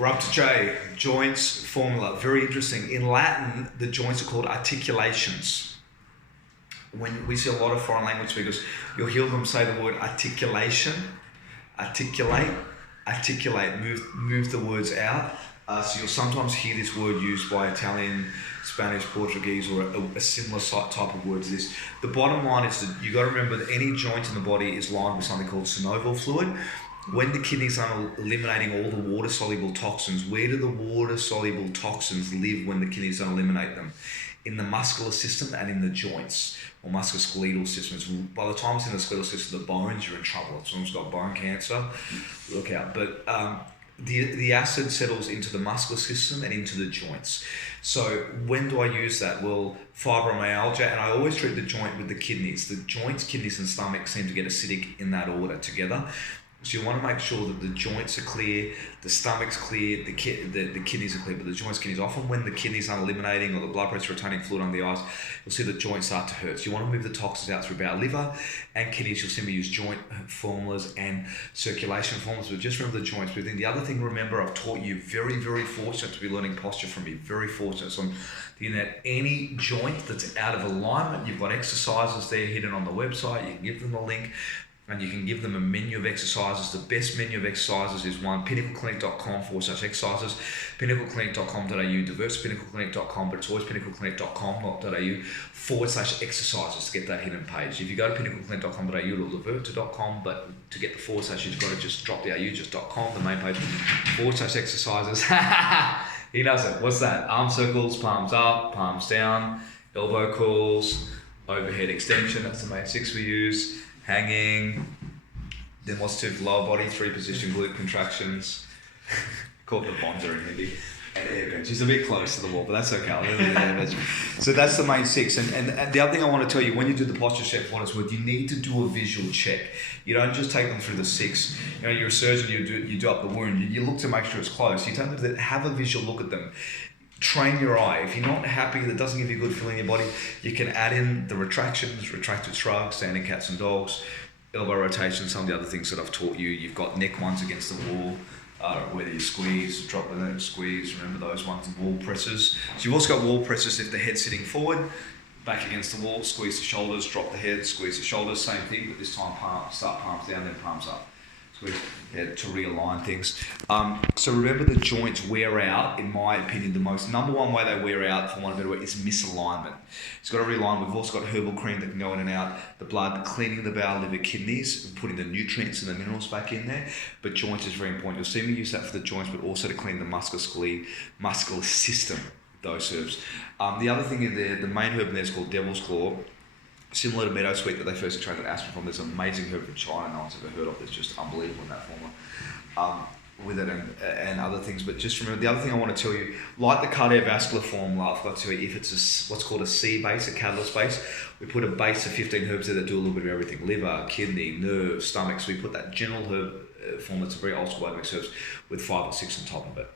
We're up to J, joints formula. Very interesting. In Latin, the joints are called articulations. When we see a lot of foreign language speakers, you'll hear them say the word articulation, articulate, articulate, move the words out. So you'll sometimes hear this word used by Italian, Spanish, Portuguese, or a similar type of word to this. The bottom line is that you got to remember that any joint in the body is lined with something called synovial fluid. When the kidneys are eliminating all the water-soluble toxins, where do the water-soluble toxins live when the kidneys don't eliminate them? In the muscular system and in the joints, or musculoskeletal systems. By the time it's in the skeletal system, the bones, you're in trouble. If someone's got bone cancer, look out. But the acid settles into the muscular system and into the joints. So when do I use that? Well, fibromyalgia, and I always treat the joint with the kidneys. The joints, kidneys, and stomach seem to get acidic in that order together. So you want to make sure that the joints are clear, the stomach's clear, the kidneys are clear, but the joints, kidneys, often when the kidneys aren't eliminating or the blood pressure retaining fluid under the eyes, you'll see the joints start to hurt. So you want to move the toxins out through our liver and kidneys. You'll see me use joint formulas and circulation formulas, but just remember the joints breathing. The other thing, remember, I've taught you, very, very fortunate to be learning posture from me, very fortunate. So on the internet, any joint that's out of alignment, you've got exercises there hidden on the website, you can give them a link. And you can give them a menu of exercises. The best menu of exercises is one, pinnacleclinic.com/exercises, pinnacleclinic.com.au, diversepinnacleclinic.com, but it's always pinnacleclinic.com.au/exercises to get that hidden page. If you go to pinnacleclinic.com.au, it'll divert to .com, but to get the / you've got to just drop the .au, just .com, the main page, /exercises. He does it. What's that? Arm circles, palms up, palms down, elbow curls, overhead extension, that's the main 6 we use. Hanging, then what's 2 for lower body, 3 position glute contractions, called the bonzer in Hindi, and air bench. He's a bit close to the wall, but that's okay. So that's the main 6. And the other thing I want to tell you, when you do the posture check for what it's worth, you need to do a visual check. You don't just take them through the 6. You know, you're a surgeon, you do up the wound, you look to make sure it's close. You tell them to have a visual look at them. Train your eye. If you're not happy, that doesn't give you a good feeling in your body, you can add in the retractions, retracted shrugs, standing cats and dogs, elbow rotation, some of the other things that I've taught you. You've got neck ones against the wall, whether you squeeze, drop the neck, squeeze, remember those ones, wall presses. So you've also got wall presses if the head's sitting forward, back against the wall, squeeze the shoulders, drop the head, squeeze the shoulders, same thing, but this time start palms down, then palms up. To realign things. So remember, the joints wear out, in my opinion, the most number one way they wear out, for want of a better word, is misalignment. It's got to realign. We've also got herbal cream that can go in and out the blood, cleaning the bowel, liver, kidneys, putting the nutrients and the minerals back in there. But joints is very important. You'll see me use that for the joints, but also to clean the muscular system, those herbs. The other thing in there, the main herb in there is called Devil's Claw. Similar to meadowsweet that they first extracted aspirin from. There's an amazing herb from China no one's ever heard of. It's just unbelievable in that formula. With it and other things. But just remember, the other thing I want to tell you, like the cardiovascular formula, I forgot to tell you, if it's what's called a C base, a catalyst base, we put a base of 15 herbs there that do a little bit of everything. Liver, kidney, nerve, stomach. So we put that general herb formula, it's a very old school way to mix herbs, with 5 or 6 on top of it.